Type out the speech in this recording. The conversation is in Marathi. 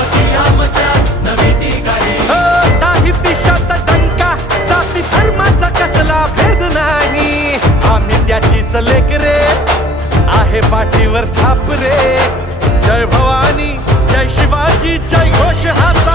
छत्रपती आमच्या नवी ती काही काही दिशात डंका जाती धर्माचा कसला भेद नाही आम्ही त्याचीच लेकरे आहे पाठीवर थाप रे जय भवानी जय शिवाजी जय घोष हाचा